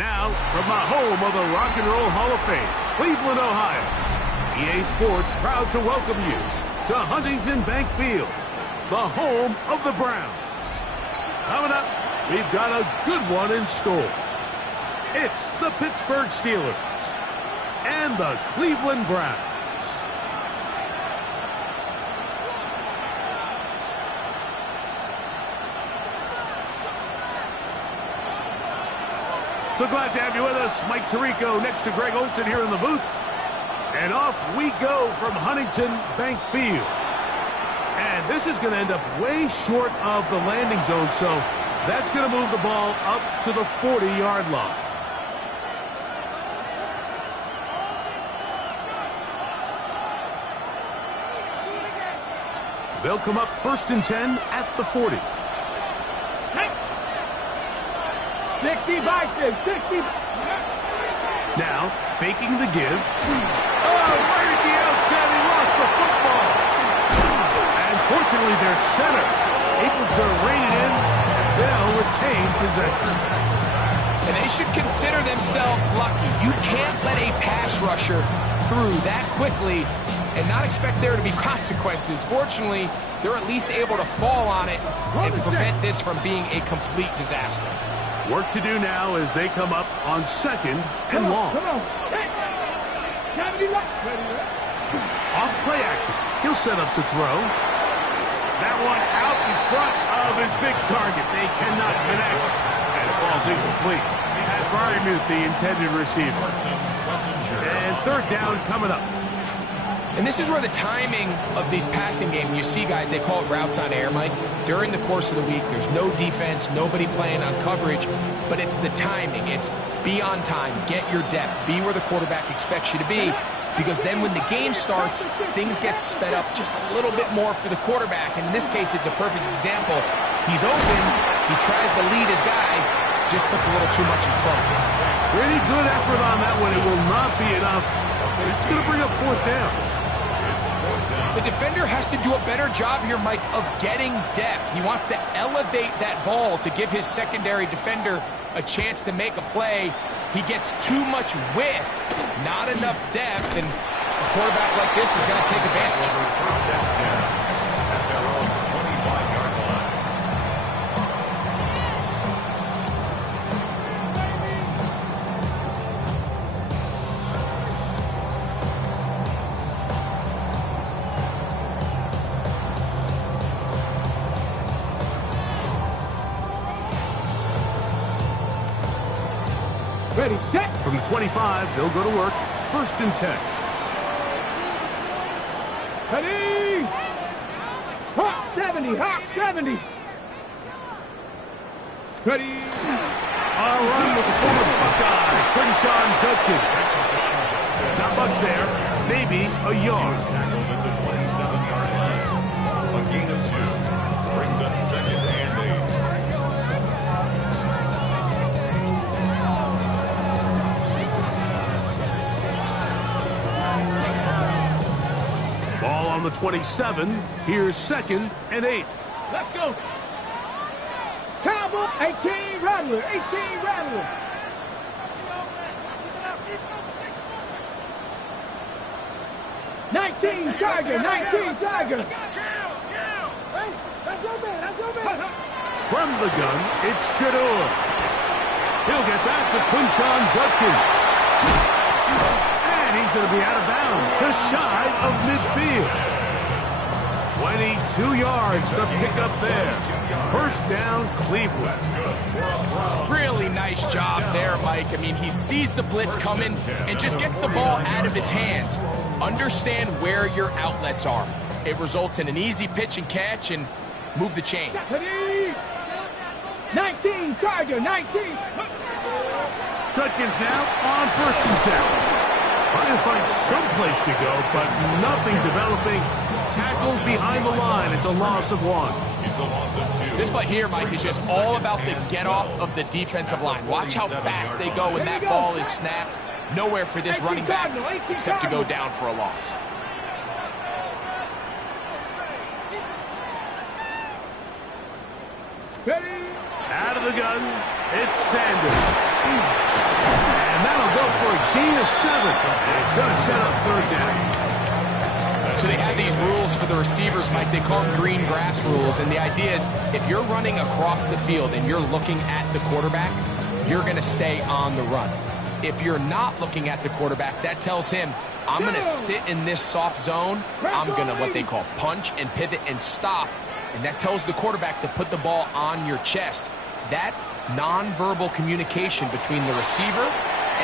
Now, from the home of the Rock and Roll Hall of Fame, Cleveland, Ohio, EA Sports proud to welcome you to Huntington Bank Field, the home of the Browns. Coming up, we've got a good one in store. It's the Pittsburgh Steelers and the Cleveland Browns. So glad to have you with us. Mike Tirico next to Greg Olson here in the booth. And off we go from Huntington Bank Field. And this is going to end up way short of the landing zone, so that's going to move the ball up to the 40-yard line. They'll come up 1st and 10 at the 40. 60 by 60. Now, faking the give. Oh, right at the outset, he lost the football. And fortunately, their center able to rein it in, and they'll retain possession. And they should consider themselves lucky. You can't let a pass rusher through that quickly and not expect there to be consequences. Fortunately, they're at least able to fall on it and prevent this from being a complete disaster. Work to do now as they come up on 2nd and long. Come on. Off play action. He'll set up to throw. That one out in front of his big target. They cannot connect. And it falls incomplete. At Fryermuth, the intended receiver. And 3rd down coming up. And this is where the timing of these passing games, you see guys, they call it routes on air, Mike. During the course of the week, there's no defense, nobody playing on coverage, but it's the timing. It's be on time, get your depth, be where the quarterback expects you to be, because then when the game starts, things get sped up just a little bit more for the quarterback. And in this case, it's a perfect example. He's open, he tries to lead his guy, just puts a little too much in front. Pretty good effort on that one. It will not be enough. It's going to bring up 4th down. The defender has to do a better job here, Mike, of getting depth. He wants to elevate that ball to give his secondary defender a chance to make a play. He gets too much width, not enough depth, and a quarterback like this is going to take advantage. First down 10 at their own 25-yard line. Ready, set. From the 25, they'll go to work. 1st and 10. Ready. Hawk 70, Hawk 70. Ready. A run with the former Buckeye, Quinshawn Judkins. Not much there. Maybe a yard. Tackled at the 27-yard line. A gain of 2 brings up 2nd and 8. Ball on the 27. Here's 2nd and 8. Let's go. Cowboy, 18 Rattler, 18 Rattler. 19 Tiger, 19 Tiger. Hey, that's your man, that's your man. From the gun, it's Shador. He'll get that to Quinshawn Judkins. And he's going to be out of bounds, just shy of midfield. 22 yards to pick up there. 1st down, Cleveland. Really nice job there, Mike. I mean, he sees the blitz coming and just gets the ball out of his hands. Understand where your outlets are. It results in an easy pitch and catch and move the chains. 19 Tiger, 19. Judkins now on 1st and 10. Trying to find some place to go, but nothing developing. Tackled behind the line. It's a loss of 1. It's a loss of 2. This play here, Mike, is just all about the get-off of the defensive line. Watch how fast they go when that ball is snapped. Nowhere for this running back except to go down for a loss. Out of the gun, it's Sanders. And that'll go for a gain of 7. And it's going to set up 3rd down. So they have these rules for the receivers, Mike. They call them green grass rules. And the idea is if you're running across the field and you're looking at the quarterback, you're going to stay on the run. If you're not looking at the quarterback, that tells him, I'm going to sit in this soft zone. I'm going to what they call punch and pivot and stop. And that tells the quarterback to put the ball on your chest. That nonverbal communication between the receiver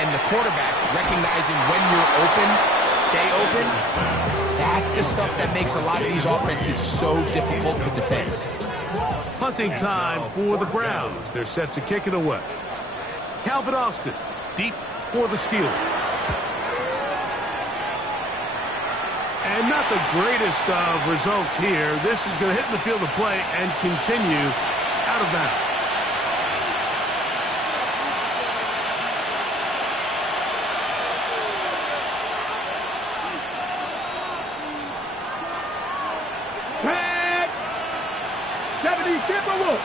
and the quarterback, recognizing when you're open, stay open, that's the stuff that makes a lot of these offenses so difficult to defend. Punting time for the Browns. They're set to kick it away. Calvin Austin, deep for the Steelers. And not the greatest of results here. This is going to hit in the field of play and continue out of bounds. Tag! 70 Timberwolves.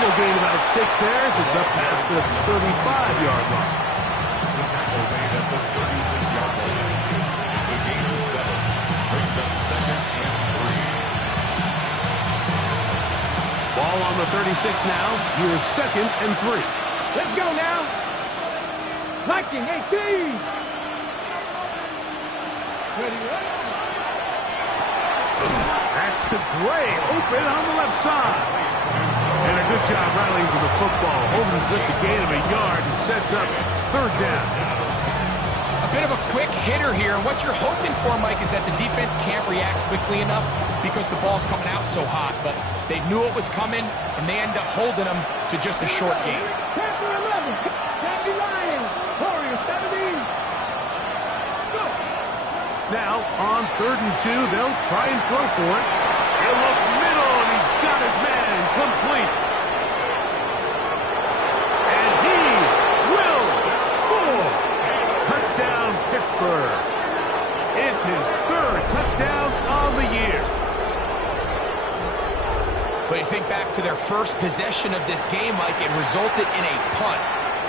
They'll gain about 6 there as it's up past the 35-yard line. The tackle made at the 36-yard line. It's a gain of 7. Brings up 2nd and 3. Ball on the 36 now. Here's 2nd and 3. Let's go now. Viking 18. That's to Gray, open on the left side. And a good job rallying to the football. Over to just a gain of a yard and sets up 3rd down. A bit of a quick hitter here, and what you're hoping for, Mike, is that the defense can't react quickly enough because the ball's coming out so hot. But they knew it was coming, and they end up holding them to just a short gain. Chapter 11. Sandy Lions. Warriors 17. Go. Now, on 3rd and 2, they'll try and throw for it. He'll look middle, and he's got his man complete. And he will score. Touchdown, Pittsburgh. It's his 3rd touchdown on the year. But you think back to their first possession of this game, Mike, it resulted in a punt.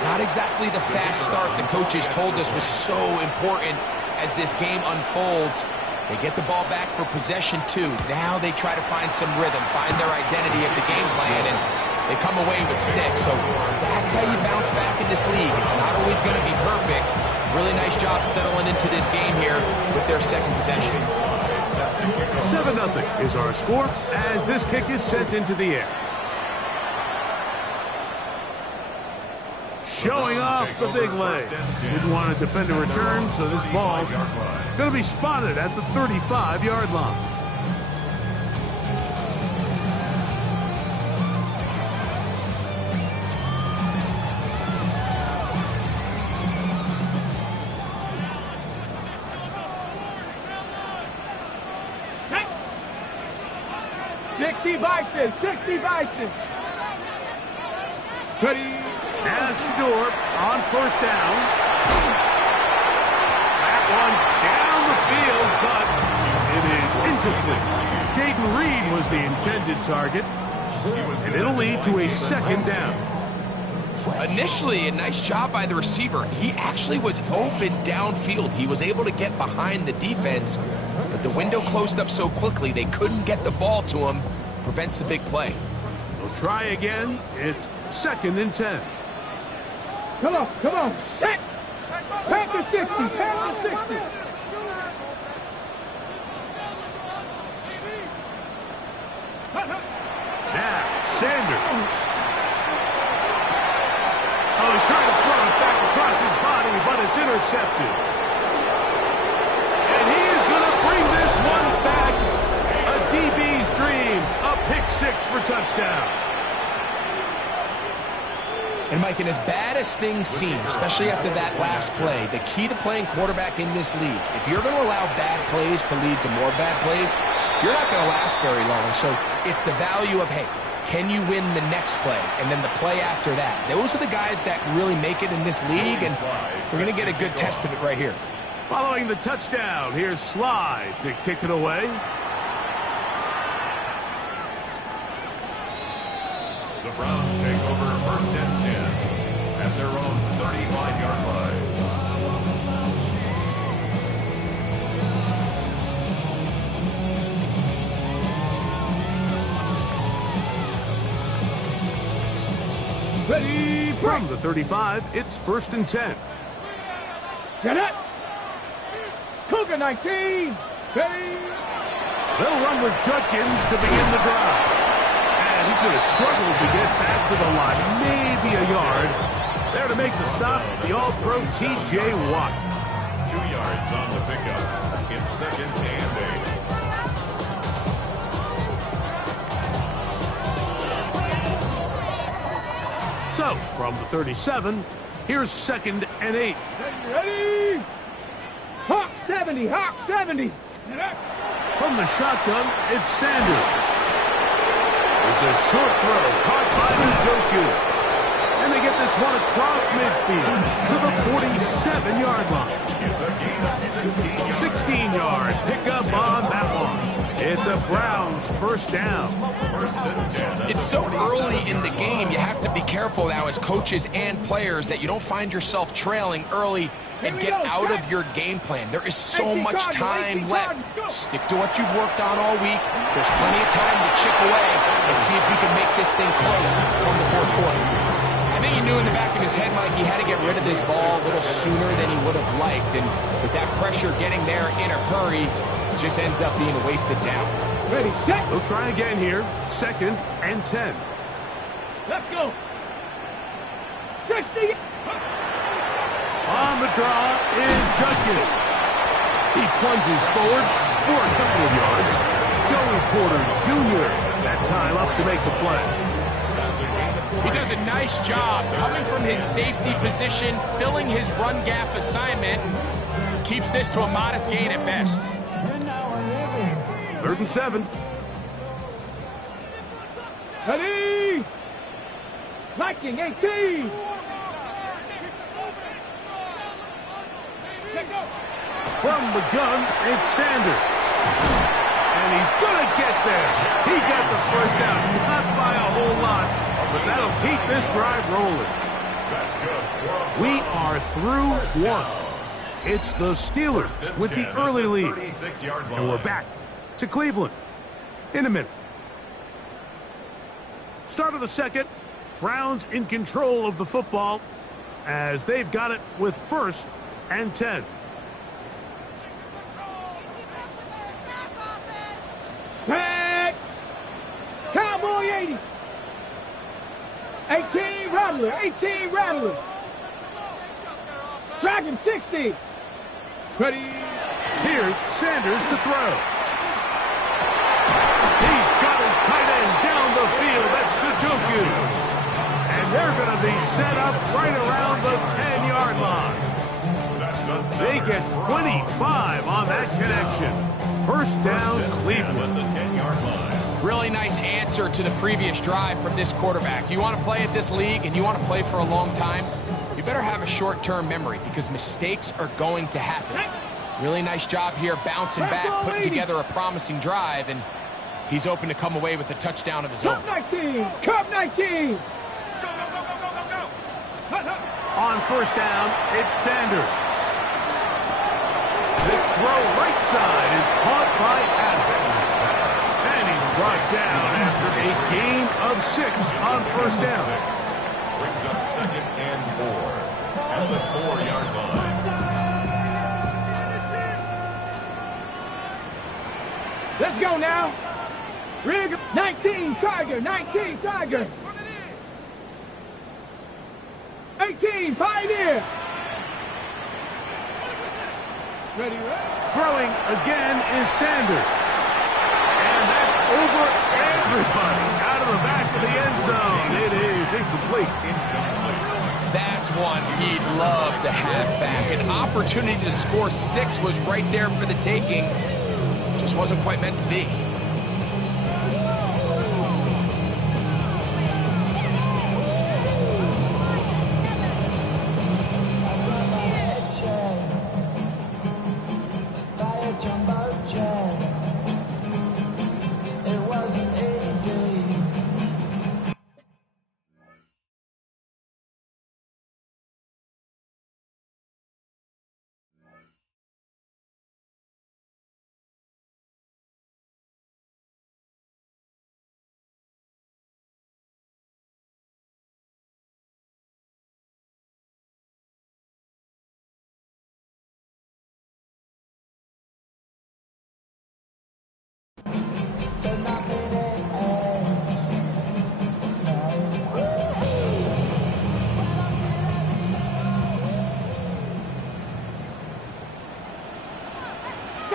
Not exactly the fast start the coaches told us was so important as this game unfolds. They get the ball back for possession 2. Now they try to find some rhythm, find their identity of the game plan, and they come away with 6. So that's how you bounce back in this league. It's not always going to be perfect. Really nice job settling into this game here with their 2nd possession. 7-0 is our score as this kick is sent into the air. Showing off the big leg. Didn't want to defend a return, so this ball going to be spotted at the 35-yard line. Hey. 60 Bison. 60 Bison. Ready. Now Shador on 1st down. That one down the field, but it is incomplete. Jaden Reed was the intended target, and it'll lead to a 2nd down. Initially, a nice job by the receiver. He actually was open downfield. He was able to get behind the defense, but the window closed up so quickly they couldn't get the ball to him. Prevents the big play. We'll try again. It's 2nd and 10. Come on, come on. Set. Panther 60. Panther 60. Now, Sanders. Oh, he tried to throw it back across his body, but it's intercepted. And he is going to bring this one back. A DB's dream. A pick 6 for touchdown. And, Mike, and as bad as things seem, especially after that last play, the key to playing quarterback in this league, if you're going to allow bad plays to lead to more bad plays, you're not going to last very long. So it's the value of, hey, can you win the next play and then the play after that? Those are the guys that really make it in this league, and we're going to get a good test of it right here. Following the touchdown, here's Sly to kick it away. The Browns take over 1st and 10 at their own 35-yard line. Ready, From the 35, it's 1st and 10. get it. Cougar 19. Ready. They'll run with Judkins to begin the drive. And he's going to struggle to get back to the line. Maybe a yard. There to make the stop, the All-Pro T.J. Watt. 2 yards on the pickup. It's 2nd and 8. So, from the 37, here's 2nd and 8. Ready. Hawk 70. Hawk 70. From the shotgun, it's Sanders. It's a short throw caught by Njoku. And they get this one across midfield to the 47-yard line. It's a gain of 16 yards. 16-yard pickup on that one. It's a Browns 1st down. 1st and 10. It's so early in the game, you have to be careful now as coaches and players that you don't find yourself trailing early and get out of your game plan. There is so much time left. Stick to what you've worked on all week. There's plenty of time to chip away and see if you can make this thing close come the 4th quarter. I think he knew in the back of his head, Mike, he had to get rid of this ball a little sooner than he would have liked. And with that pressure getting there in a hurry, it just ends up being a wasted down. Ready, set. They'll try again here. 2nd and 10. Let's go. 60. On the draw is Judkins. He plunges forward for a couple of yards. Joey Porter Jr. that time up to make the play. He does a nice job coming from his safety position, filling his run gap assignment, keeps this to a modest gain at best. 3rd and 7. Ready. Viking 18. From the gun, it's Sanders. And he's going to get there. He got the 1st down, not by a whole lot, but that'll keep this drive rolling. That's good. We are through one. It's the Steelers with the early lead. 36-yard line. And we're back to Cleveland in a minute. Start of the 2nd. Browns in control of the football as they've got it with 1st and 10. Set. Cowboy 80. 18 Rattler. 18 Rattler. Dragon 60. Ready. Here's Sanders to throw. He's got his tight end down the field. That's Njoku. And they're going to be set up right around the 10-yard line. They get 25 on that connection. 1st down, Cleveland. At the 10-yard line. Really nice answer to the previous drive from this quarterback. You want to play at this league and you want to play for a long time, you better have a short-term memory because mistakes are going to happen. Really nice job here bouncing back, putting together a promising drive, and he's open to come away with a touchdown of his own. Cup 19. Cup 19. On 1st down, it's Sanders. This throw right side is caught by Adams. And he's brought down after a gain of 6 on 1st down. Brings up 2nd and 4 at the 4-yard line. Let's go now. Rig 19 Tiger. 19 Tiger. 18 Pioneer. Ready, Throwing again is Sanders. And that's over everybody. Out of the back of the end zone. It is incomplete. That's one he'd love to have back. An opportunity to score 6 was right there for the taking. Just wasn't quite meant to be.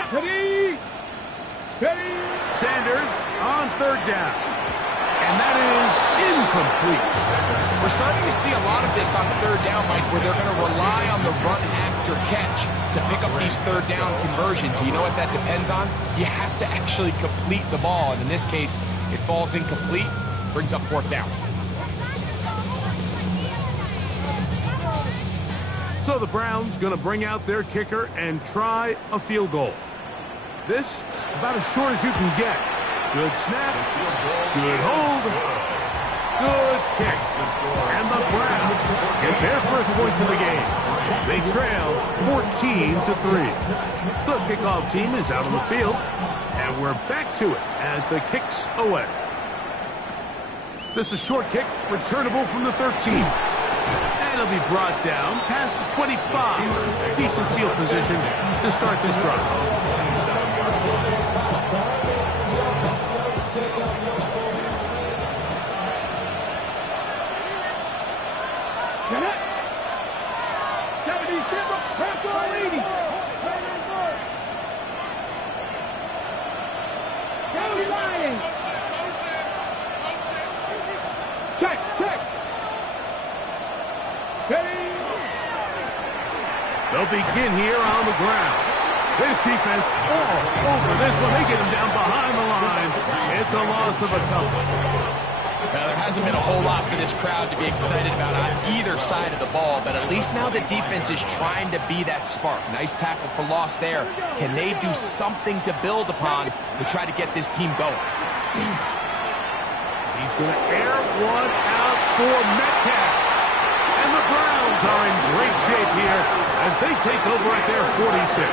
Ready. Ready. Sanders on third down. And that is incomplete. We're starting to see a lot of this on third down, Mike, where they're going to rely on the run after catch to pick up these third down conversions. You know what that depends on? You have to actually complete the ball. And in this case, it falls incomplete, brings up fourth down. So the Browns going to bring out their kicker and try a field goal. This about as short as you can get. Good snap, good hold, good kick. And the Browns get their first points of the game. They trail 14-3. The kickoff team is out on the field, and we're back to it as the kick's away. This is a short kick, returnable from the 13. And it'll be brought down past the 25. Decent field position to start this drive. Get it. 70, press on 80. County Lions. Check. Ready. They'll begin here on the ground. This defense all over this one. They get him down behind the line. It's a loss of a couple. Now, there hasn't been a whole lot for this crowd to be excited about on either side of the ball, but at least now the defense is trying to be that spark. Nice tackle for loss there. Can they do something to build upon to try to get this team going? He's going to air one out for Metcalf. And the Browns are in great shape here as they take over at their 46.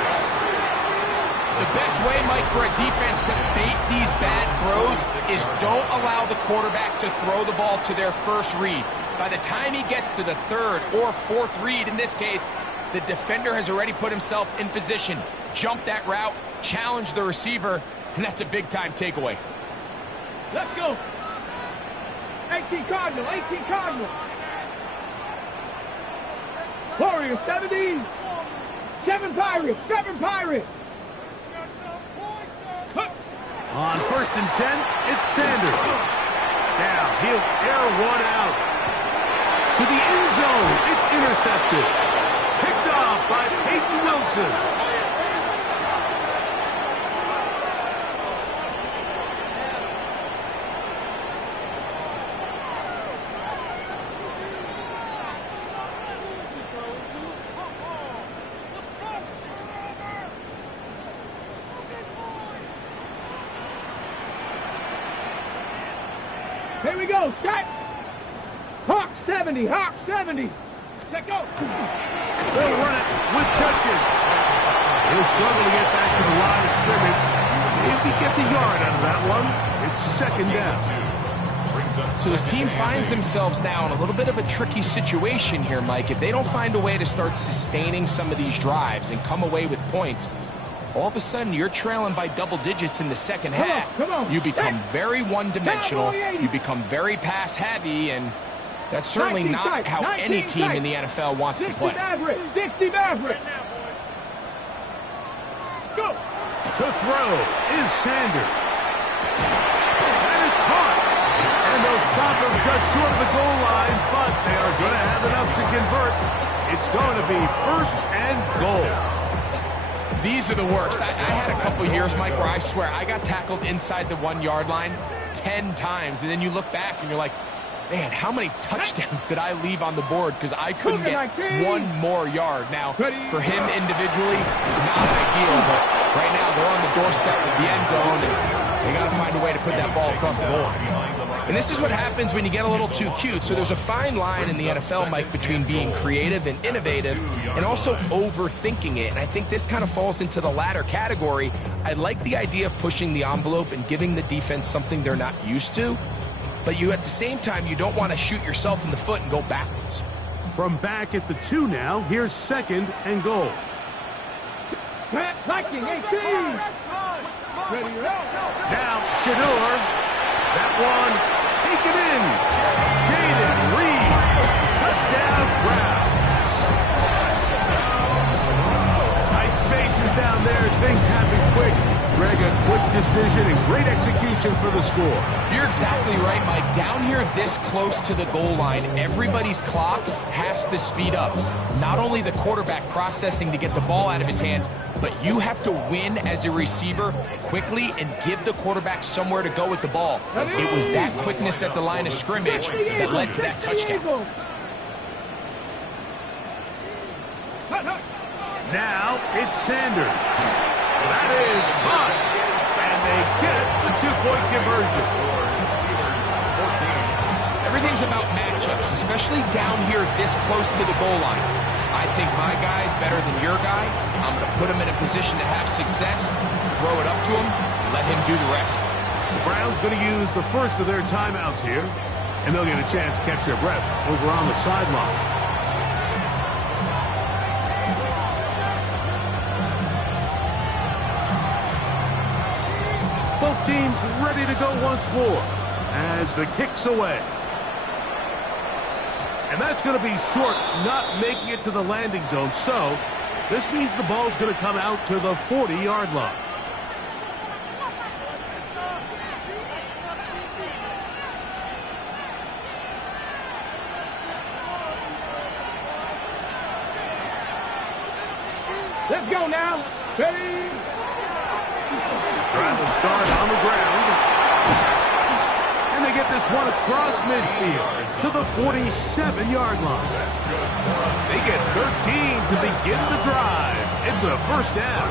The best way, Mike, for a defense to bait these bad throws is don't allow the quarterback to throw the ball to their first read. By the time he gets to the third or fourth read, in this case, the defender has already put himself in position, jump that route, challenge the receiver, and that's a big-time takeaway. Let's go. 18 Cardinal. Warriors, 70. 7 Pirates. On 1st and 10, it's Sanders. Now he'll air one out to the end zone. It's intercepted. Picked off by Peyton Wilson. Here we go, set. Hawk 70. Set go. They'll run it with Judkins. He'll struggle to get back to the line of scrimmage. If he gets a yard out of that one, it's 2nd down. So this team finds themselves now in a little bit of a tricky situation here, Mike. If they don't find a way to start sustaining some of these drives and come away with points, all of a sudden you're trailing by double digits in the second half. Come on. You become very one-dimensional. You become very pass-heavy, and that's certainly not how any team in the NFL wants to play. 60 Maverick. Go. To throw is Sanders. That is caught. And they'll stop him just short of the goal line, but they are going to have enough to convert. It's going to be 1st and goal. These are the worst. I had a couple years, Mike, where I swear I got tackled inside the 1-yard line 10 times. And then you look back and you're like, man, how many touchdowns did I leave on the board because I couldn't get one more yard? Now, for him individually, not ideal, but right now they're on the doorstep of the end zone, and they got to find a way to put that ball across the goal line. And this is what happens when you get a little too cute. So there's a fine line in the NFL, Mike, between being creative and innovative and also overthinking it. And I think this kind of falls into the latter category. I like the idea of pushing the envelope and giving the defense something they're not used to. But you, at the same time, you don't want to shoot yourself in the foot and go backwards. From back at the 2 now, here's 2nd and goal. Viking, 18. Now, Shador. That one taken in. Jaden Reed. Touchdown, Browns. Tight spaces down there. Things happen quick. Greg, a quick decision and great execution for the score. You're exactly right, Mike. Down here this close to the goal line, everybody's clock has to speed up. Not only the quarterback processing to get the ball out of his hand, but you have to win as a receiver quickly and give the quarterback somewhere to go with the ball. It was that quickness at the line of scrimmage that led to that touchdown. Now it's Sanders. That is caught. And they get the two-point conversion. Everything's about matchups, especially down here this close to the goal line. I think my guy's better than your guy. I'm going to put him in a position to have success, throw it up to him, and let him do the rest. The Browns going to use the first of their timeouts here, and they'll get a chance to catch their breath over on the sideline. Both teams ready to go once more as the kick's away. And that's going to be short, not making it to the landing zone. So this means the ball's going to come out to the 40-yard line. Let's go now. Ready? Trying to start on the ground. And they get this one across midfield to the 47-yard line. They get 13 to begin the drive. It's a first down.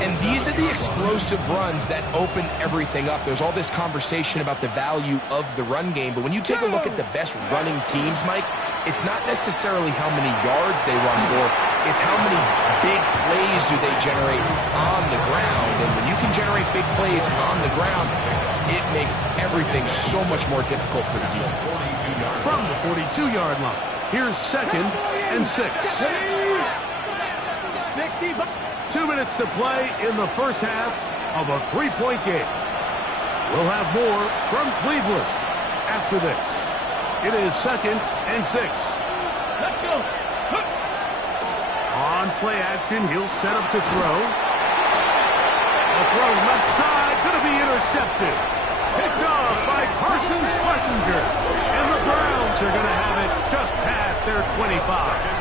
And these are the explosive runs that open everything up. There's all this conversation about the value of the run game, but when you take a look at the best running teams, Mike, it's not necessarily how many yards they run for, it's how many big plays do they generate on the ground. And when you can generate big plays on the ground, it makes everything so much more difficult for the defense. From the 42-yard line, here's 2nd and 6. 2 minutes to play in the first half of a 3-point game. We'll have more from Cleveland after this. It is 2nd and 6. Let's go. On play action, he'll set up to throw. The throw left side, going to be intercepted. Picked off by Carson Schlesinger. And the Browns are going to have it just past their 25.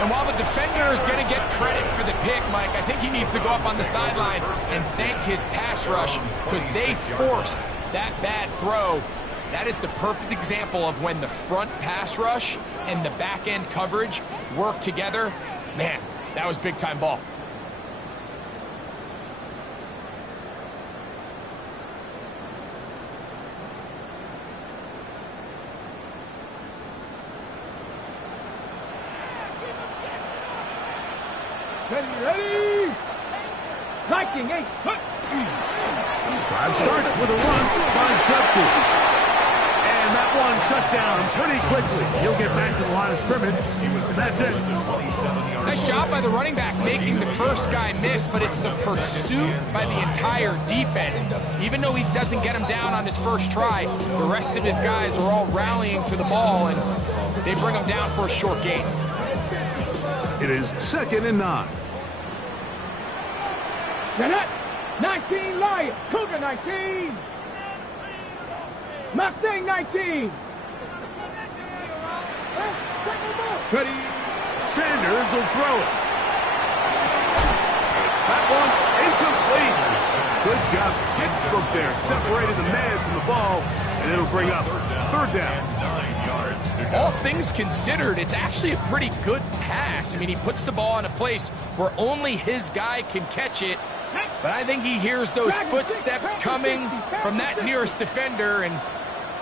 And while the defender is going to get credit for the pick, Mike, I think he needs to go up on the sideline and thank his pass rush because they forced that bad throw. That is the perfect example of when the front pass rush and the back end coverage work together. Man, that was big time ball. Ready? Viking ace. Drive starts with a run by Jepke. And that one shut down pretty quickly. He'll get back to the line of scrimmage. And that's it. Nice job by the running back making the first guy miss, but it's the pursuit by the entire defense. Even though he doesn't get him down on his first try, the rest of his guys are all rallying to the ball, and they bring him down for a short gain. It is 2nd and 9. 19 Lion. Cougar 19. Mustang 19. Ready? Sanders will throw it. That one incomplete. Good job. Kingsbrook there separated the man from the ball, and it'll bring up 3rd down. All things considered, it's actually a pretty good pass. I mean, he puts the ball in a place where only his guy can catch it. But I think he hears those footsteps coming from that nearest defender, and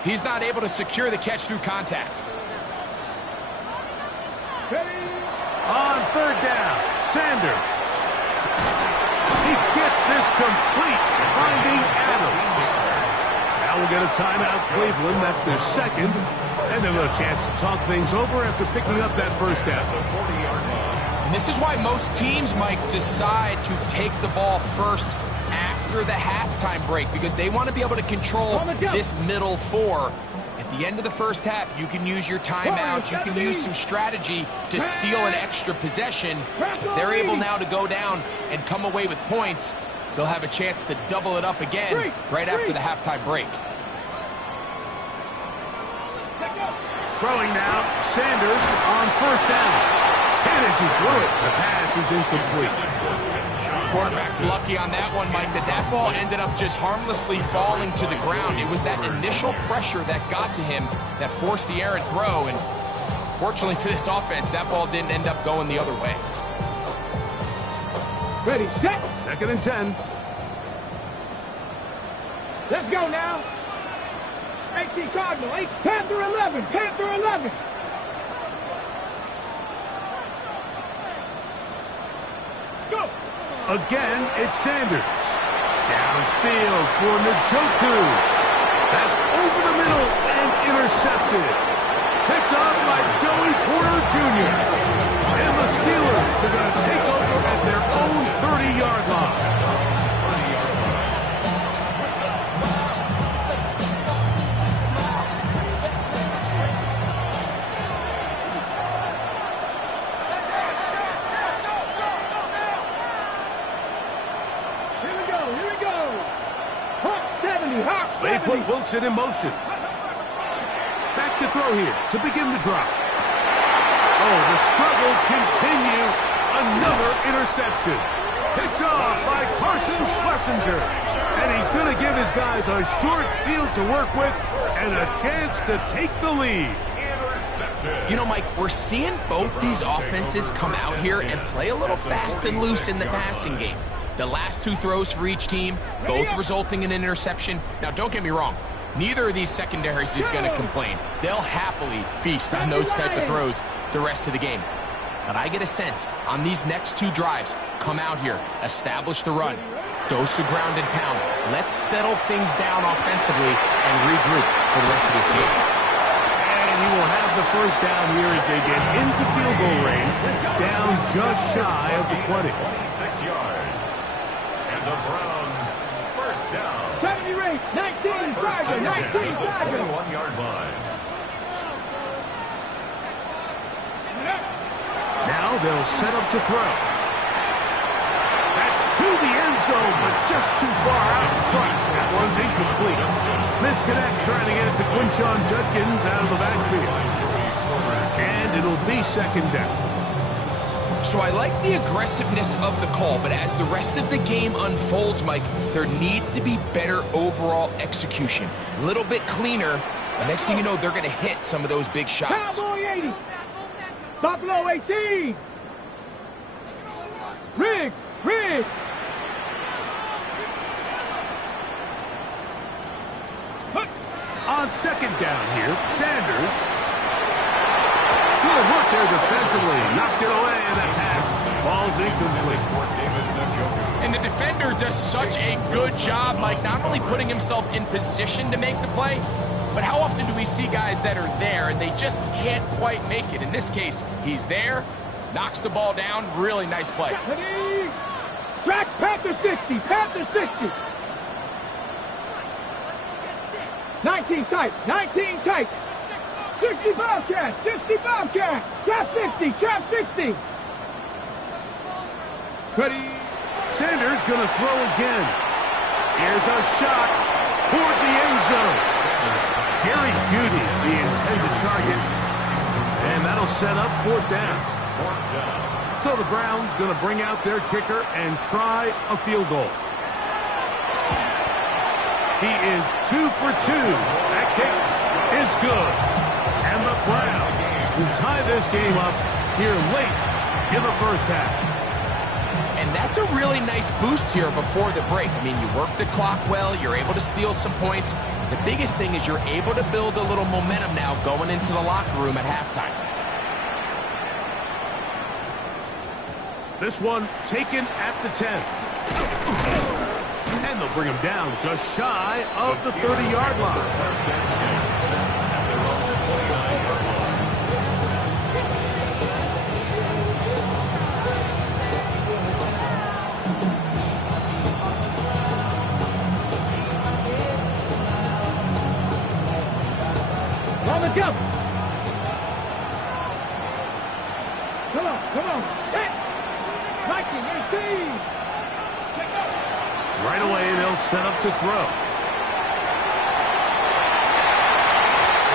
he's not able to secure the catch through contact. On 3rd down, Sanders. He gets this complete, finding Adams. Now we'll get a timeout, Cleveland. That's their 2nd. And they'll have a chance to talk things over after picking up that first down. And this is why most teams might decide to take the ball first after the halftime break, because they want to be able to control this middle 4. And At the end of the first half, you can use your timeouts, you can use some strategy to steal an extra possession. If they're able now to go down and come away with points, they'll have a chance to double it up again right after the halftime break. Throwing now, Sanders on first down. And as he threw it, the pass is incomplete. Quarterback's lucky on that one, Mike, that ball ended up just harmlessly falling to the ground. It was that initial pressure that got to him that forced the errant throw, and fortunately for this offense, that ball didn't end up going the other way. Ready, set. 2nd and 10. Let's go now. 18 Cardinal, 8, Panther 11, Panther 11. Let's go. Again, it's Sanders. Downfield for Njoku. That's over the middle and intercepted. Picked up by Joey Porter Jr. And the Steelers are going to take over at their own 30-yard line. They put Wilson in motion. Back to throw here to begin the drop. Oh, the struggles continue. Another interception. Picked off by Carson Schlesinger. And he's going to give his guys a short field to work with and a chance to take the lead. You know, Mike, we're seeing both these offenses come out here and play a little fast and loose in the passing game. The last 2 throws for each team, both resulting in an interception. Now, don't get me wrong. Neither of these secondaries is going to complain. They'll happily feast on those type of throws the rest of the game. But I get a sense on these next 2 drives, come out here, establish the run, dose of ground and pound. Let's settle things down offensively and regroup for the rest of this game. And he will have the first down here as they get into field goal range, down just shy of the 20. 26 yards. And the Browns first down. 70 rate, 19, Tiger, 19, Tiger. 21-yard line. Now they'll set up to throw. That's to the end zone, but just too far out in front. That one's incomplete. Misconnect trying to get it to Quinshon Judkins out of the backfield. And it'll be 2nd down. So I like the aggressiveness of the call, but as the rest of the game unfolds, Mike, there needs to be better overall execution. A little bit cleaner. The next thing you know, they're going to hit some of those big shots. Cowboy 80. Buffalo 18. Riggs. On 2nd down here, Sanders. Good work there defensively. Knocked it away, and that pass. Ball's incomplete. And the defender does such a good job, Mike, not only putting himself in position to make the play, but how often do we see guys that are there and they just can't quite make it? In this case, he's there, knocks the ball down. Really nice play. Track Panther 60. Panther 60. 19 tight. 19 tight. 60 Bobcat. 60 Bobcat. Trap 60. Trap 60. Ready. Sanders going to throw again. Here's a shot toward the end zone. Jerry Jeudy, the intended target. And that'll set up 4th down. So the Browns going to bring out their kicker and try a field goal. He is 2 for 2. That kick is good. And the Browns will tie this game up here late in the first half. And that's a really nice boost here before the break. I mean, you work the clock well, you're able to steal some points. The biggest thing is you're able to build a little momentum now going into the locker room at halftime. This one taken at the 10. And they'll bring him down just shy of the 30-yard line. let's go. Come on, come on. Hey. 19, 18. Right away, they'll set up to throw.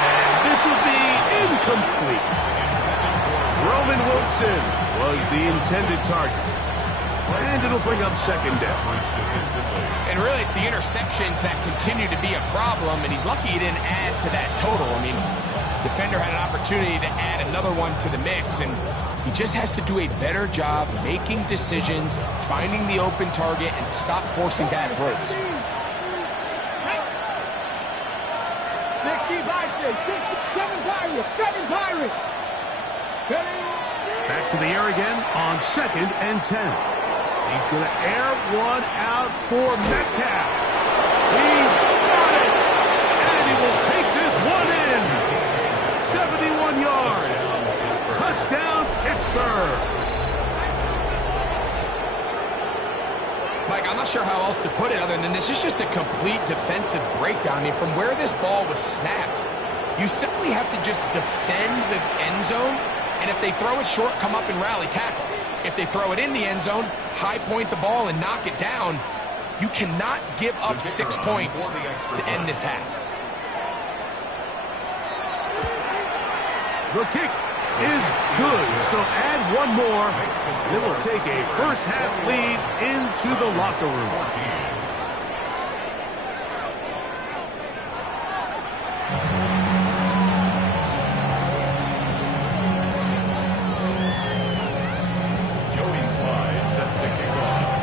And this will be incomplete. Roman Wilson was the intended target. And it'll bring up second down. And really, it's the interceptions that continue to be a problem, and he's lucky he didn't add to that total. I mean, defender had an opportunity to add another one to the mix, and he just has to do a better job making decisions, finding the open target, and stop forcing bad throws. 60 Vikings, 7 Pirates. Back to the air again on 2nd and 10. He's going to air one out for Metcalf. He's got it. And he will take this one in. 71 yards. Touchdown, Pittsburgh. Mike, I'm not sure how else to put it other than this is just a complete defensive breakdown. I mean, from where this ball was snapped, you simply have to just defend the end zone, and if they throw it short, come up and rally tackle. If they throw it in the end zone, high point the ball and knock it down. You cannot give up 6 points to end this half. The kick is good, so add one more. They will take a first-half lead into the locker room.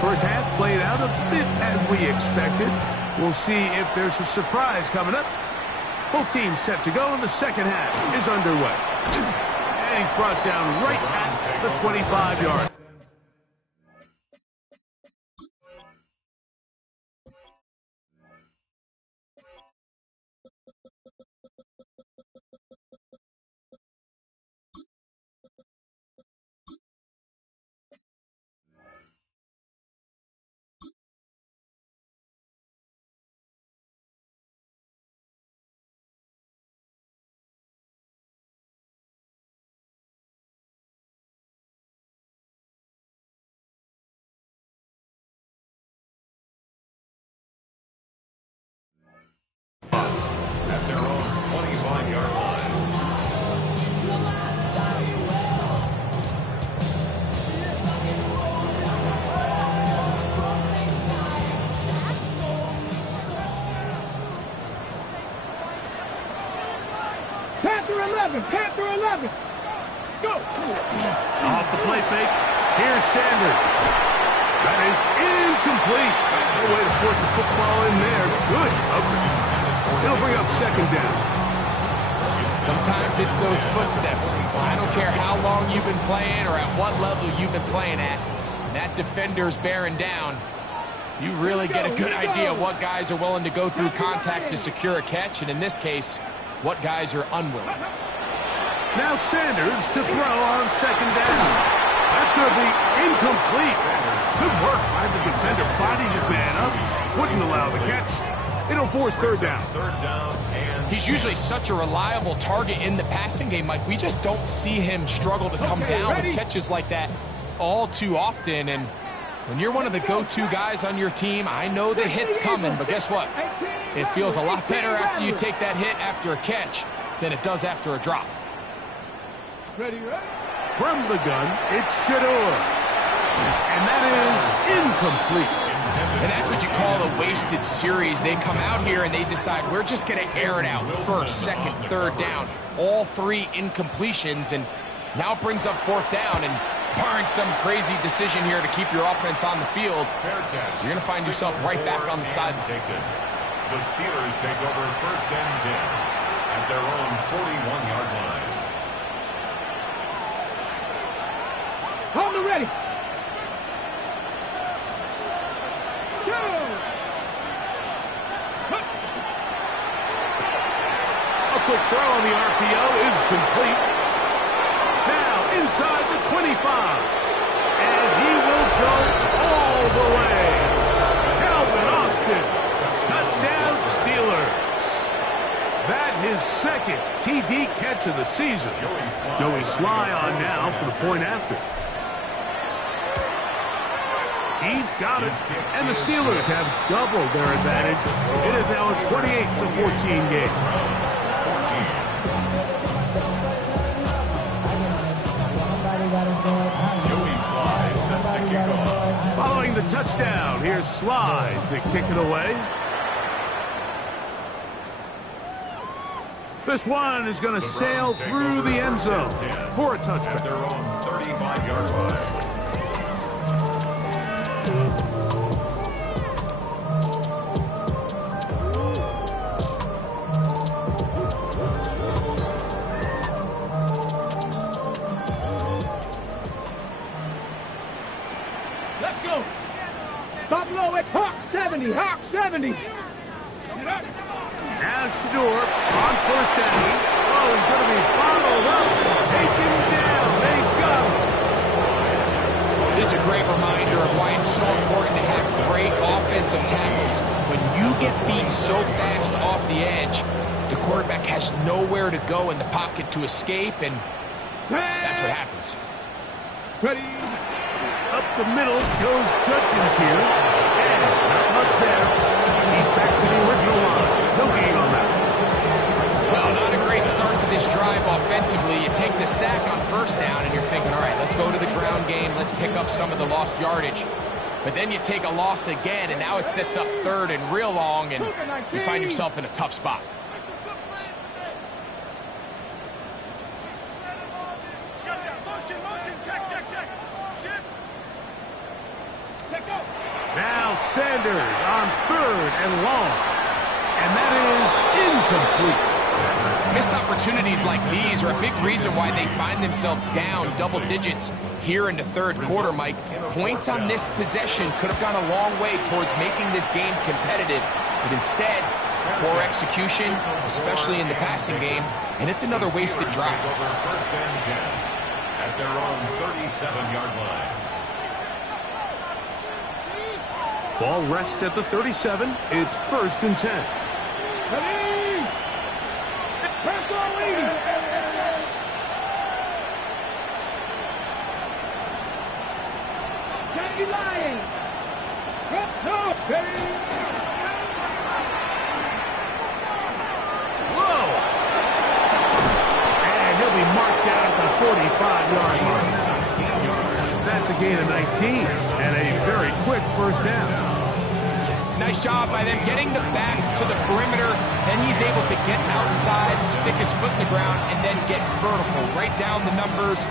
First half played out a bit as we expected. We'll see if there's a surprise coming up. Both teams set to go, and the second half is underway. And he's brought down right at the 25-yard. At their own 25-yard line. Panther 11. Go. Off the play fake. Here's Sanders. That is incomplete. No way to force the football in there. Good coverage. It'll bring up second down. Sometimes it's those footsteps. I don't care how long you've been playing or at what level you've been playing at. When that defender's bearing down, you really get a good idea of what guys are willing to go through contact to secure a catch, and in this case, what guys are unwilling. Now Sanders to throw on second down. That's going to be incomplete. Good work by the defender. Bodied his man up. Wouldn't allow the catch. It'll force third down. He's usually such a reliable target in the passing game, Mike. We just don't see him struggle to come down with catches like that all too often. And when you're one of the go-to guys on your team, I know the hit's coming, but guess what? It feels a lot better after you take that hit after a catch than it does after a drop. From the gun, it's Shador. And that is incomplete. And that's what you call a wasted series. They come out here and they decide we're just going to air it out. First, second, third down. All three incompletions, and now it brings up fourth down. And barring some crazy decision here to keep your offense on the field, you're going to find yourself right back on the sideline. The Steelers take over first and 10 at their own 41-yard line. Hold it ready. A quick throw on the RPO is complete. Now inside the 25. And he will go all the way. Calvin Austin. Touchdown Steelers. That his second TD TD catch of the season. Joey Sly on now for the point after. He's got it, and the Steelers have doubled their advantage. It is now a 28-14 game. Joey Sly set to kick off. Following the touchdown, here's Sly to kick it away. This one is going to sail through the end zone for a touchback. At their own 35-yard line. Let's go. Buffalo at Hawk 70. Hawk 70. Now Shador on first down. Oh, he's going to be followed up and taken down. They got him. This is a great reminder of why it's so important to have great offensive tackles. When you get beat so fast off the edge, the quarterback has nowhere to go in the pocket to escape, and that's what happens. Ready. Up the middle goes Judkins here. And not much there. He's back to the original line. No gain on that. Well, not a great start to this drive offensively. You take the sack on first down, and you're thinking, all right, let's go to the ground game. Let's pick up some of the lost yardage. But then you take a loss again, and now it sets up third and real long, and you find yourself in a tough spot. Now Sanders on third and long. And that is incomplete. Missed opportunities like these are a big reason why they find themselves down double digits here in the third quarter, Mike. Points on this possession could have gone a long way towards making this game competitive. But instead, poor execution, especially in the passing game, and it's another wasted drive. Over first and 10 at their own 37-yard line. Ball rests at the 37. It's first and 10. Ready. Press all 80. Kennedy Lyons. No. Ready. Whoa! And he'll be marked down at the 45-yard line. That's a gain of 19 and a very quick first down. Nice job by them getting the back to the perimeter. Then he's able to get outside, stick his foot in the ground, and then get vertical. Right down the numbers.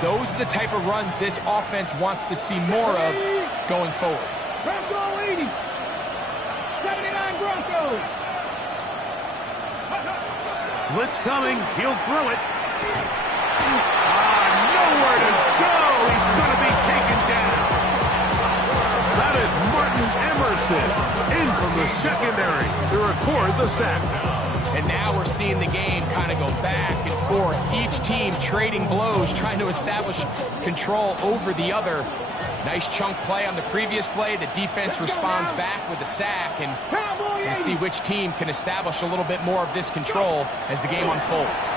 Those are the type of runs this offense wants to see more of going forward. Bronco 80. 79 Broncos. Blitz coming. He'll throw it. Nowhere to go. He's going to be taken down. That is Martin Emerson in from the secondary to record the sack. And now we're seeing the game kind of go back and forth. Each team trading blows, trying to establish control over the other. Nice chunk play on the previous play. The defense responds back with a sack, and we'll see which team can establish a little bit more of this control as the game unfolds.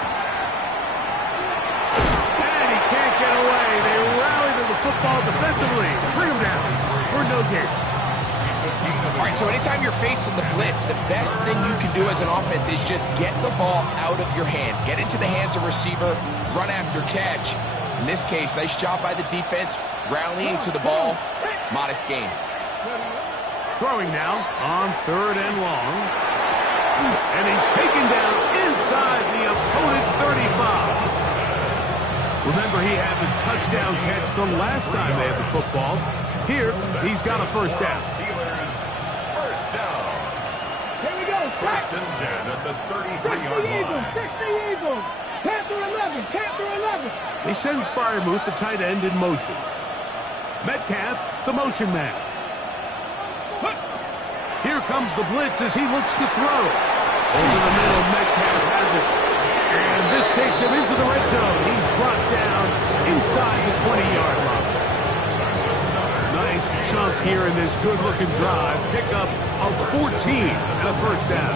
And he can't get away. They rally to the football defensively. Bring him down for no gain. All right, so anytime you're facing the blitz, the best thing you can do as an offense is just get the ball out of your hand. Get into the hands of receiver, run after catch. In this case, nice job by the defense, rallying to the ball. Modest gain. Throwing now on third and long. And he's taken down inside the opponent's 35. Remember, he had the touchdown catch the last time they had the football. Here, he's got a first down. First down. Here we go. First and 10 at the 33-yard line. 60 Eagles. Panther 11. Panther 11. They send Freiermuth, the tight end, in motion. Metcalf, the motion man. Here comes the blitz as he looks to throw. Over the middle, Metcalf has it. And this takes him into the red zone. He's brought down inside the 20-yard line. Nice chunk here in this good-looking drive. Pickup of 14 and a first down.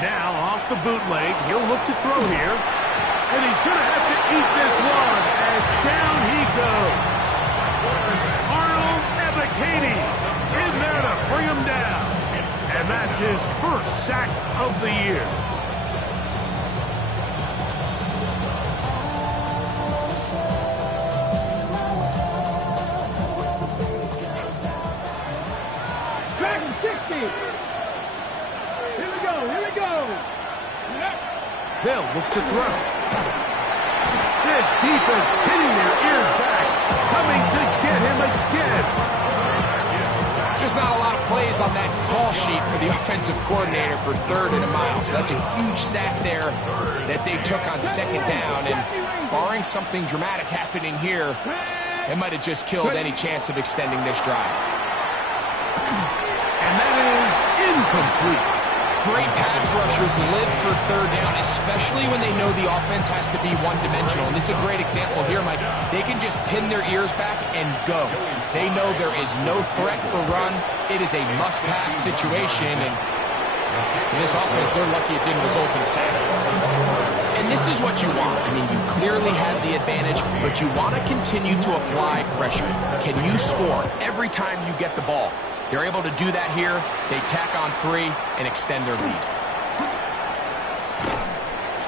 Now off the bootleg, he'll look to throw here. And he's going to have to eat this one as down he goes. Arnold Ebiketie in there to bring him down. And that's his first sack of the year. Dragon 60. Here we go, here we go. They'll look to throw. This defense hitting their ears back, coming to get him again. Just not a lot of plays on that call sheet for the offensive coordinator for 3rd and a mile. So that's a huge sack there that they took on 2nd down. And barring something dramatic happening here, it might have just killed any chance of extending this drive. And that is incomplete. Great pass rushers live for 3rd down, especially when they know the offense has to be one-dimensional. And this is a great example here, Mike. They can just pin their ears back and go. They know there is no threat for run. It is a must-pass situation. And for this offense, they're lucky it didn't result in a sack. And this is what you want. I mean, you clearly have the advantage, but you want to continue to apply pressure. Can you score every time you get the ball? They're able to do that here. They tack on 3 and extend their lead.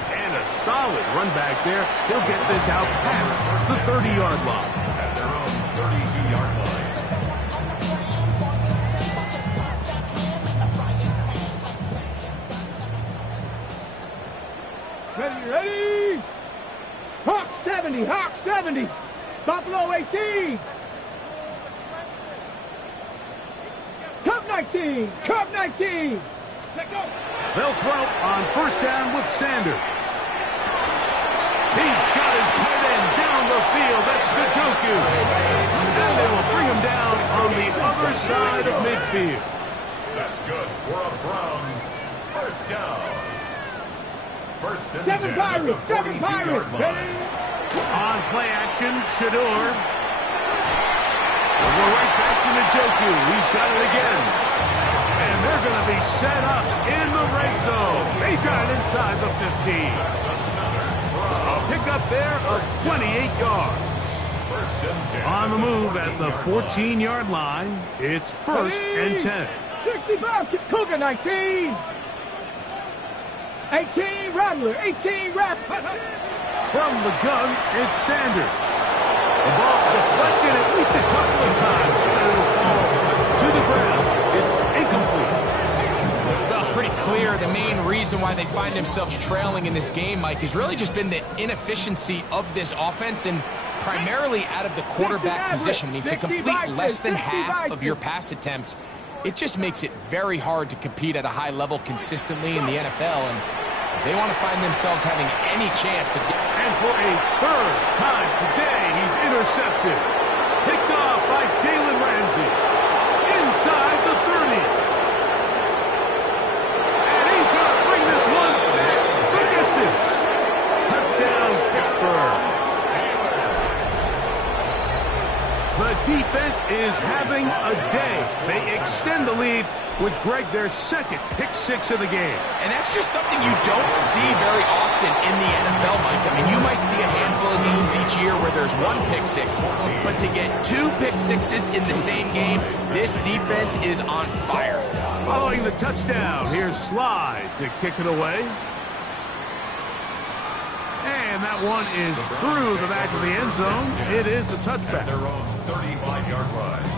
And a solid run back there. He'll get this out past the 30-yard line. At their own 32-yard line. Ready, ready. Hawk 70, Hawk 70. Buffalo 18. Cub 19, Cub 19. Let go. They'll throw on 1st down with Sanders. He's got his tight end down the field. That's Njoku. And they will bring him down on the other side of midfield. That's good for a Browns 1st down. 1st and 7 10 Pirates, 7 Pirates. Ready? On play action, Shador. We're right back to Njoku. He's got it again. And they're going to be set up in the red zone. They got it inside the 15. A pickup there of 28 yards. 1st and 10. On the move at the 14-yard line, it's 1st and 10. 65, Cougar 19. 18, Rattler, 18, Rattler. From the gun, it's Sanders. The ball's deflected at least a couple of times, but it'll fall to the ground. It's incomplete. Well, it's pretty clear the main reason why they find themselves trailing in this game, Mike, has really just been the inefficiency of this offense and primarily out of the quarterback position. I mean, to complete less than half of your pass attempts, it just makes it very hard to compete at a high level consistently in the NFL. And they want to find themselves having any chance of... And for a 3rd time today, he's intercepted. Picked off by Jalen Ramsey. Inside the 30. And he's going to bring this one back the distance. Touchdown, Pittsburgh. The defense is having a day. They extend the lead with Greg, their 2nd pick-6 of the game. And that's just something you don't see very often in the NFL, Mike. I mean, you might see a handful of games each year where there's 1 pick-6, but to get 2 pick-6s in the same game, this defense is on fire. Following the touchdown, here's Slide to kick it away. And that one is through the back of the end zone. It is a touchback. At their own 35-yard line.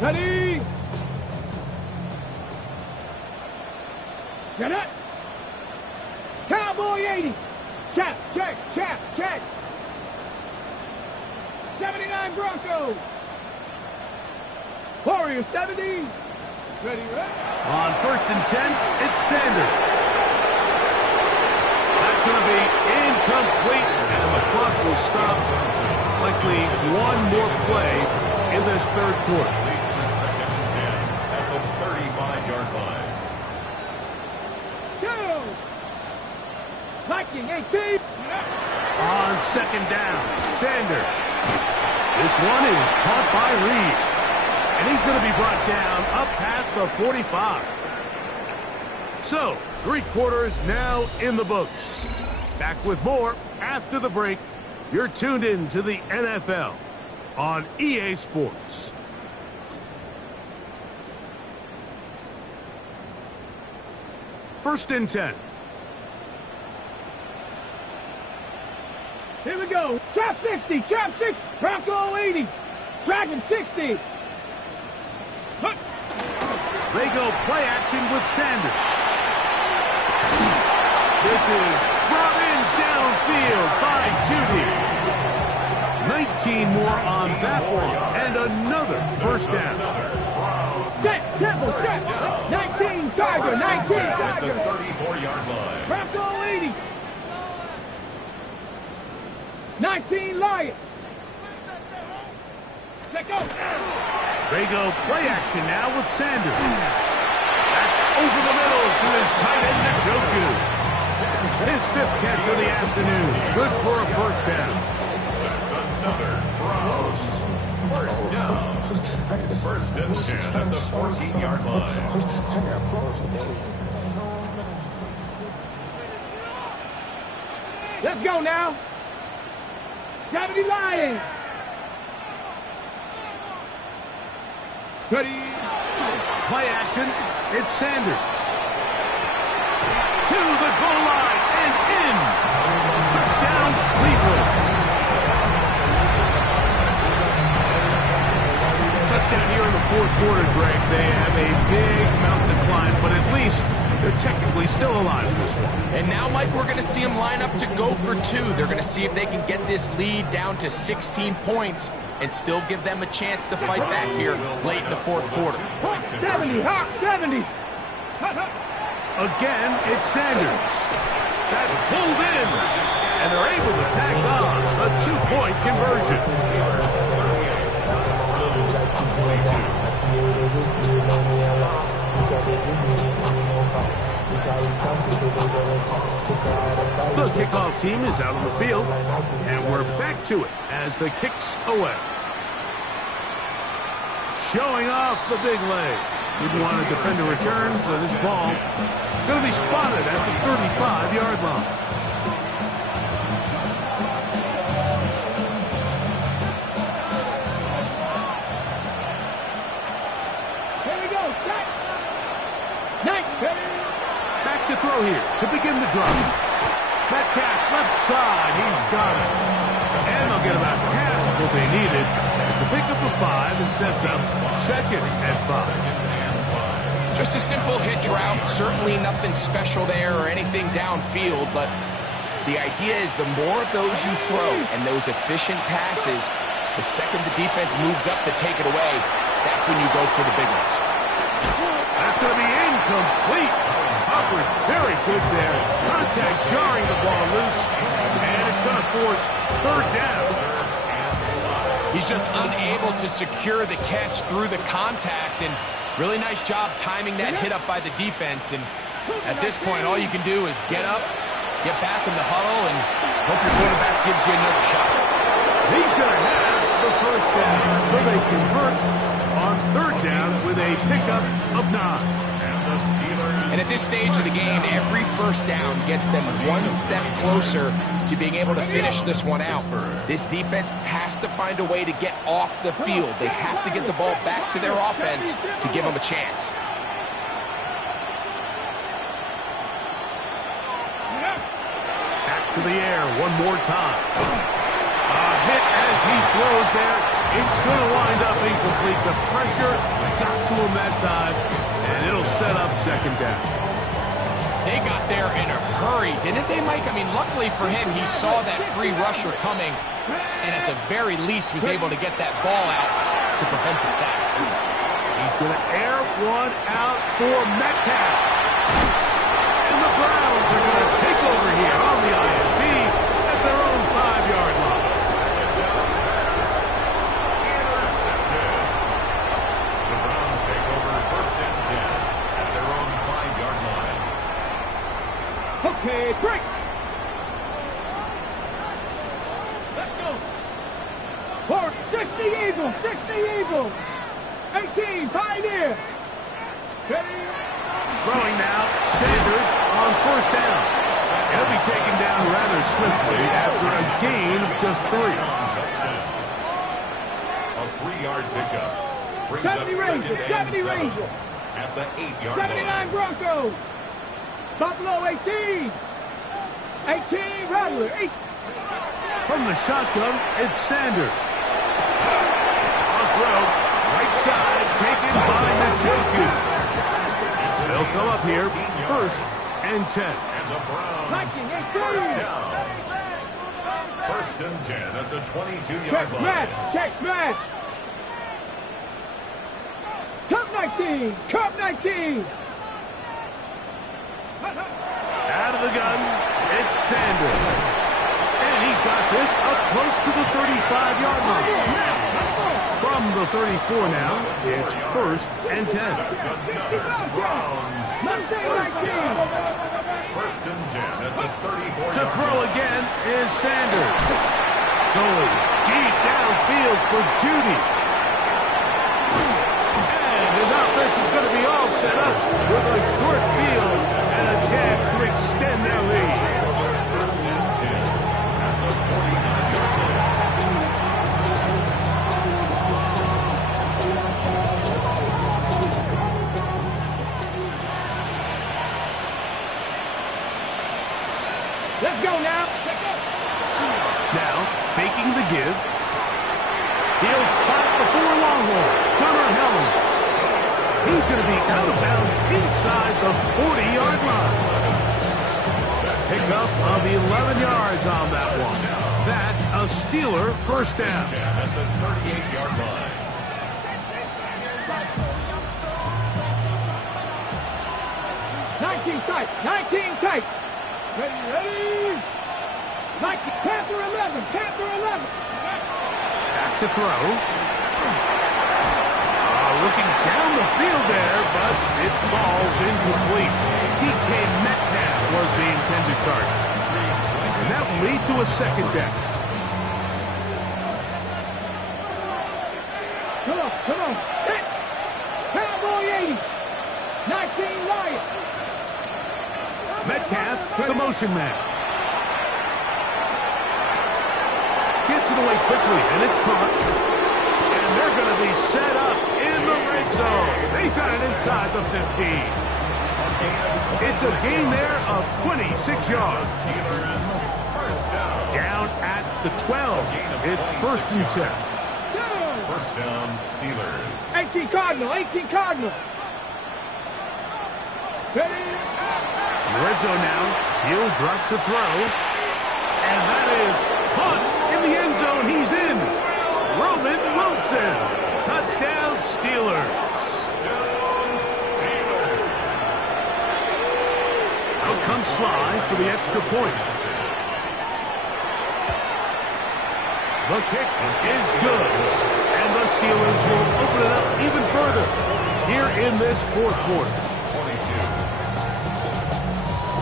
Ready? Get it. Cowboy 80. Check, check, check, check. 79 Broncos. Warrior 70. Ready, ready. On 1st and 10, it's Sanders. That's going to be incomplete, and the clock will stop. Likely one more play in this 3rd quarter. Leads to 2nd and 10 at the 35-yard line. Two. Viking 18. On 2nd down, Sanders. This one is caught by Reed. And he's He's going to be brought down up past the 45. So, 3 quarters now in the books. Back with more after the break. You're tuned in to the NFL on EA Sports. First and 10. Here we go. Trap 60, trap 6, Bronco 80, Dragon 60. Look. They go play action with Sanders. This is brought in downfield by Judy. 19 more on that one, and another first down. Set, Temple, set. 19 Tiger, 19 Tiger. 34-yard line. Bronco 80. 19 Lion. Let go. They go play action now with Sanders. That's over the middle to his tight end, Njoku. His 5th catch of the afternoon. Good for a first down. Another Browns. First down. First and 10 at the 14-yard line. Let's go now. 70 Lions. Ready. Play action. It's Sanders. To the goal line and in. Touchdown, Cleveland. Touchdown here in the 4th quarter, Greg. They have a big mountain to climb, but at least they're technically still alive in this one. And now, Mike, we're going to see them line up to go for 2. They're going to see if they can get this lead down to 16 points and still give them a chance to fight back here late in the 4th quarter. 70, Hawk 70. Again, it's Sanders. That's pulled in, and they're able to tack on a 2-point conversion. The kickoff team is out on the field, and we're back to it as the kicks away. Showing off the big leg. Didn't want to defend a return, so this ball going to be spotted at the 35-yard line. Here we go. Set. Nice. Back to throw here to begin the drive. Metcalf left side. He's got it. And they'll get about half of what they needed. It's a pickup of 5 and sets up 2nd and 5. Just a simple hitch route. Certainly nothing special there or anything downfield, but the idea is the more of those you throw and those efficient passes, the second the defense moves up to take it away, that's when you go for the big ones. That's going to be incomplete. Hubbard, very good there. Contact jarring the ball loose, and it's going to force 3rd down. He's just unable to secure the catch through the contact, and really nice job timing that hit up by the defense. And at this point, all you can do is get up, get back in the huddle, and hope your quarterback gives you another shot. He's going to have the first down, so they convert on 3rd down with a pickup of 9. And at this stage of the game, every first down gets them one step closer to being able to finish this one out. This defense has to find a way to get off the field. They have to get the ball back to their offense to give them a chance. Back to the air one more time. A hit as he throws there. It's going to wind up incomplete. The pressure got to him that time, and it'll set up 2nd down. They got there in a hurry, didn't they, Mike? I mean, luckily for him, he saw that free rusher coming, and at the very least was able to get that ball out to prevent the sack. He's going to air one out for Metcalf. And the Browns are going to take over here on the INT at their own 5-yard line. The Browns take over 1st and 10 at their own 5-yard line. Okay, break. Let's go. For 60 Eagles, 60 Eagles. 18 19, Pioneer. Ready? Throwing now, Sanders on first down. He'll be taken down rather swiftly after a gain of just 3. A 3-yard pickup. Brings 70 up second Rangers, and 70 7 Rangers. at the 8-yard 79 line. Broncos. Buffalo 18. 18 Rattler. 8. From the shotgun, it's Sanders. On throw, right side, taken by Njoku. They'll come up here, first and 10. And the Browns, 19, 18. first down. First and 10 at the 22-yard Check line. match. Check match. Cup 19. Cup 19. Out of the gun, it's Sanders. And he's got this up close to the 35-yard line. From the 34 now, it's first and 10. That's another Browns. First and 10 at the 34-yard To throw line. again is Sanders. Going deep downfield for Judy. And his offense is going to be all set up with a short field and a chance to extend their lead. First and 10 at the 49-yard line. Let's go now. Now, faking the give. He'll spot the 4 Longhorn, Gunnar Helm. He's going to be out of bounds inside the 40-yard line. Pickup of 11 yards on that one. That's a Steeler first down. 10 at the 38-yard line. Tight. 19 tight. Ready. Panther 11. Panther 11. Back to throw. Looking down the field there, but it falls incomplete. DK Metcalf was the intended target. And that will lead to a second down. Come on. Hit. Cowboy 80. 19 Lions. Metcalf, the motion man. Gets it away quickly, and it's caught. And they're going to be set up in the red zone. They've got it inside the 15. It's a gain there of 26 yards. Down at the 12. It's first and 10. First down, Steelers. 18 Cardinal. 18 Cardinal. Ready. Red zone now. He'll drop to throw. And that is caught in the end zone. He's in. Roman Wilson. Touchdown, Steelers. Out comes Sly for the extra point. The kick is good. And the Steelers will open it up even further here in this fourth quarter.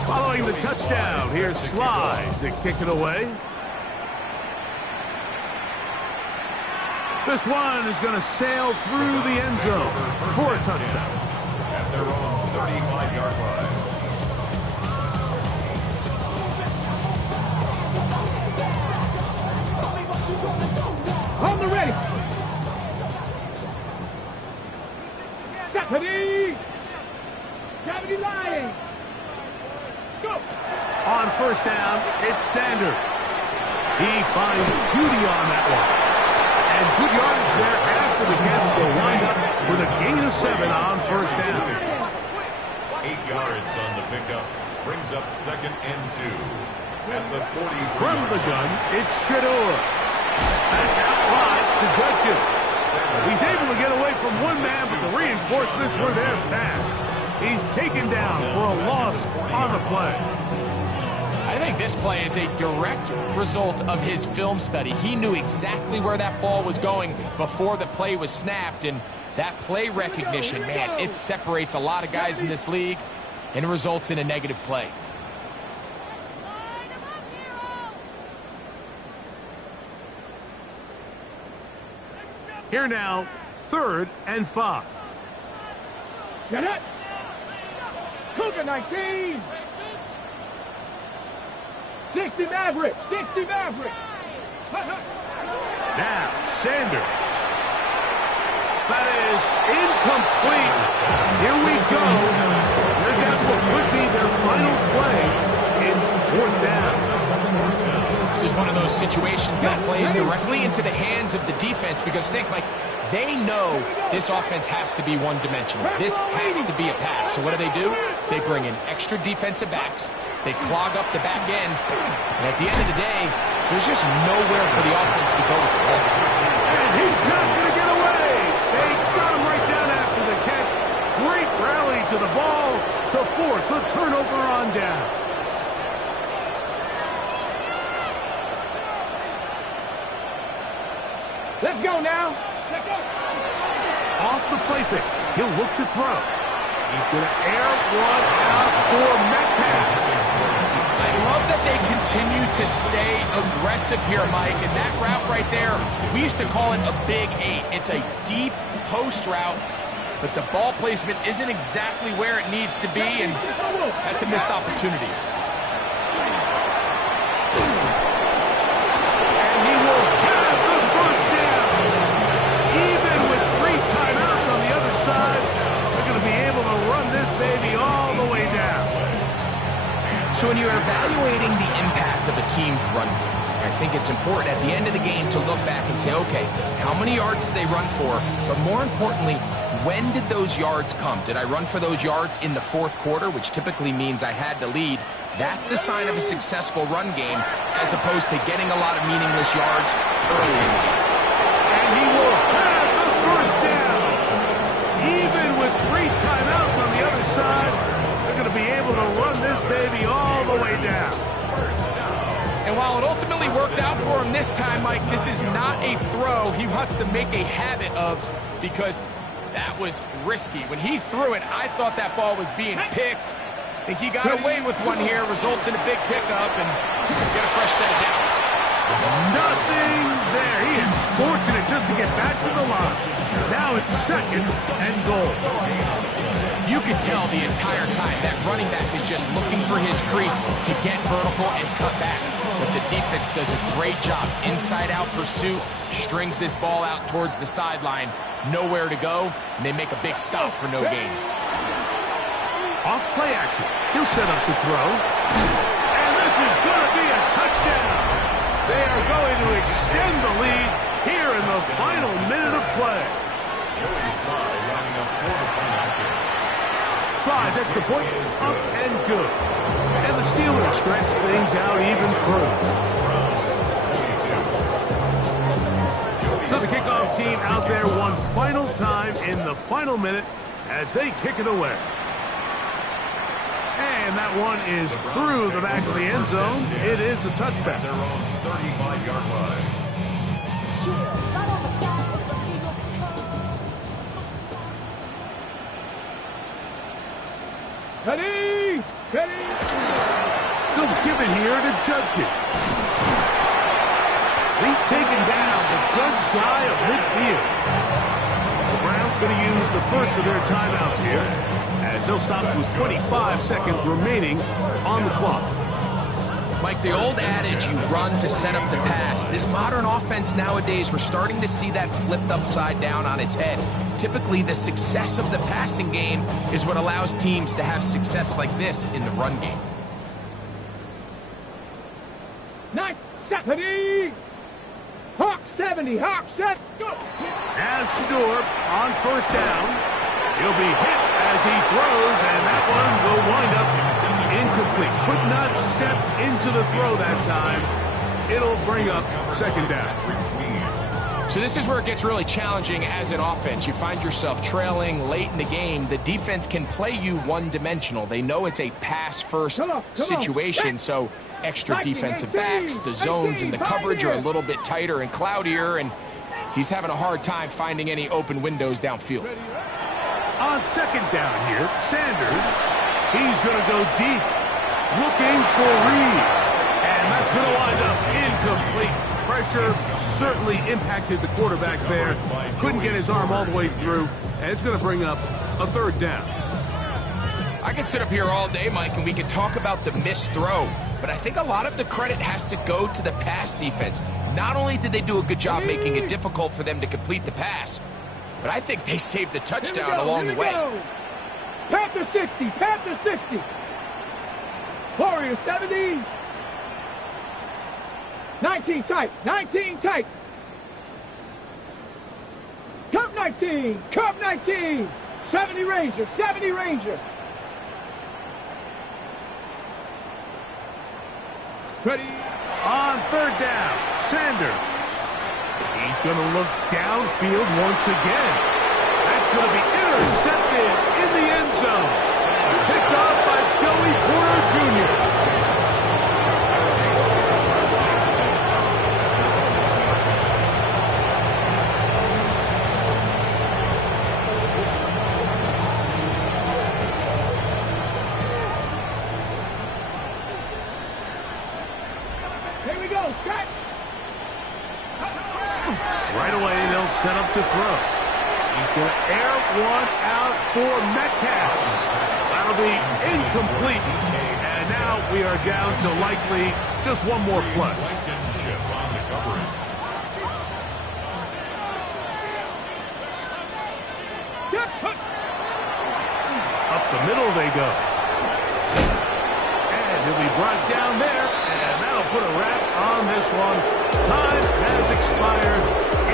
Following the touchdown, here's Sly to kick it away. This one is going to sail through the end zone for a touchdown. At their own 35-yard line. On the ready. Deputy. Deputy Lions. Go. On first down, it's Sanders. He finds Judy on that one. And good yardage there after the catch will wind up with a gain of 7 on first down. 8 yards on the pickup. Brings up second and 2. At the 40. From the gun, it's Shador. That's out wide to Judkins. He's able to get away from one man, but the reinforcements were there fast. He's taken down for a loss on the play. I think this play is a direct result of his film study. He knew exactly where that ball was going before the play was snapped, and that play recognition, man, it separates a lot of guys in this league and results in a negative play. Here now, 3rd and 5. Get it. Cougar 19. 60 Maverick. 60 Maverick. Now, Sanders. That is incomplete. Here we go. They're down to what could be their final play. It's 4th down. This is one of those situations that plays directly into the hands of the defense because think, like, they know this offense has to be one-dimensional. This has to be a pass. So what do? They bring in extra defensive backs. They clog up the back end. And at the end of the day, there's just nowhere for the offense to go with the ball. And he's not going to get away. They got him right down after the catch. Great rally to the ball to force a turnover on down. Let's go now. Let's go. Off the play fake. He'll look to throw. He's going to air one out for Metcalf. I love that they continue to stay aggressive here, Mike. And that route right there, we used to call it a big 8. It's a deep post route, but the ball placement isn't exactly where it needs to be, and that's a missed opportunity. And he will have the first down. Even with 3 timeouts on the other side, they're going to be able to run this baby all the way down. So when you're evaluating the impact of a team's run game, I think it's important at the end of the game to look back and say, okay, how many yards did they run for? But more importantly, when did those yards come? Did I run for those yards in the 4th quarter, which typically means I had to lead? That's the sign of a successful run game, as opposed to getting a lot of meaningless yards early in the game. And he will have the first down. Even with 3 timeouts on the other side, they're going to be able to run this baby all the way down. And while it ultimately worked out for him this time, Mike, this is not a throw he wants to make a habit of because that was risky. When he threw it, I thought that ball was being picked. I think he got away with one here, results in a big pickup, and get a fresh set of downs. Nothing there. He is fortunate just to get back to the line. Now it's 2nd and goal. You could tell the entire time that running back is just looking for his crease to get vertical and cut back. But the defense does a great job. Inside-out pursuit, strings this ball out towards the sideline. Nowhere to go, and they make a big stop for no gain. Off play action. He'll set up to throw. And this is going to be a touchdown. They are going to extend the lead here in the final minute of play. Sly's extra point is up and good. And the Steelers stretch things out even further. So the kickoff team out there one final time in the final minute as they kick it away. And that one is through the back of the end zone. It is a touchback. Their own 35-yard line. Ready! Ready! They'll give it here to Judkins. He's taken down, but just shy of midfield. The Browns going to use the first of their timeouts here, as they'll stop with 25 seconds remaining on the clock. Mike, the old adage, you run to set up the pass. This modern offense nowadays, we're starting to see that flipped upside down on its head. Typically, the success of the passing game is what allows teams to have success like this in the run game. Nice, 70! Hawk 70, Hawk 70, go! As Stewart on first down, he'll be hit as he throws, and that one will wind up incomplete. Could not step into the throw that time. It'll bring up 2nd down. So this is where it gets really challenging as an offense. You find yourself trailing late in the game. The defense can play you one-dimensional. They know it's a pass-first situation, so extra defensive backs, the zones and the coverage are a little bit tighter and cloudier, and he's having a hard time finding any open windows downfield. On 2nd down here, Sanders, he's going to go deep, looking for Reed. And That's going to wind up incomplete. Pressure certainly impacted the quarterback there. Couldn't get his arm all the way through, and it's going to bring up a third down. I can sit up here all day, Mike, and we can talk about the missed throw, but I think a lot of the credit has to go to the pass defense. Not only did they do a good job making it difficult for them to complete the pass, but I think they saved a touchdown along the way. Panther 60, Panther 60. Warriors 70. 19 tight, 19 tight. Cup 19, Cup 19. 70 Ranger, 70 Ranger. Ready? On third down, Sanders. He's going to look downfield once again. That's going to be intercepted in the end zone. Picked off by Joey Porter Jr. Here we go, Scott. Right away, they'll set up to throw. He's going to air one out for Metcalf. That'll be incomplete. And now we are down to likely just one more play. Blankenship on the coverage. Up the middle they go. And he'll be brought down there. And that'll put a wrap on this one. Time has expired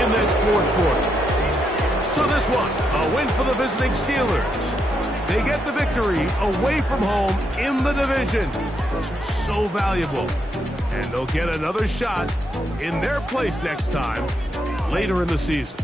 in this fourth quarter. So this one, a win for the visiting Steelers. They get the victory away from home in the division. So valuable. And they'll get another shot in their place next time later in the season.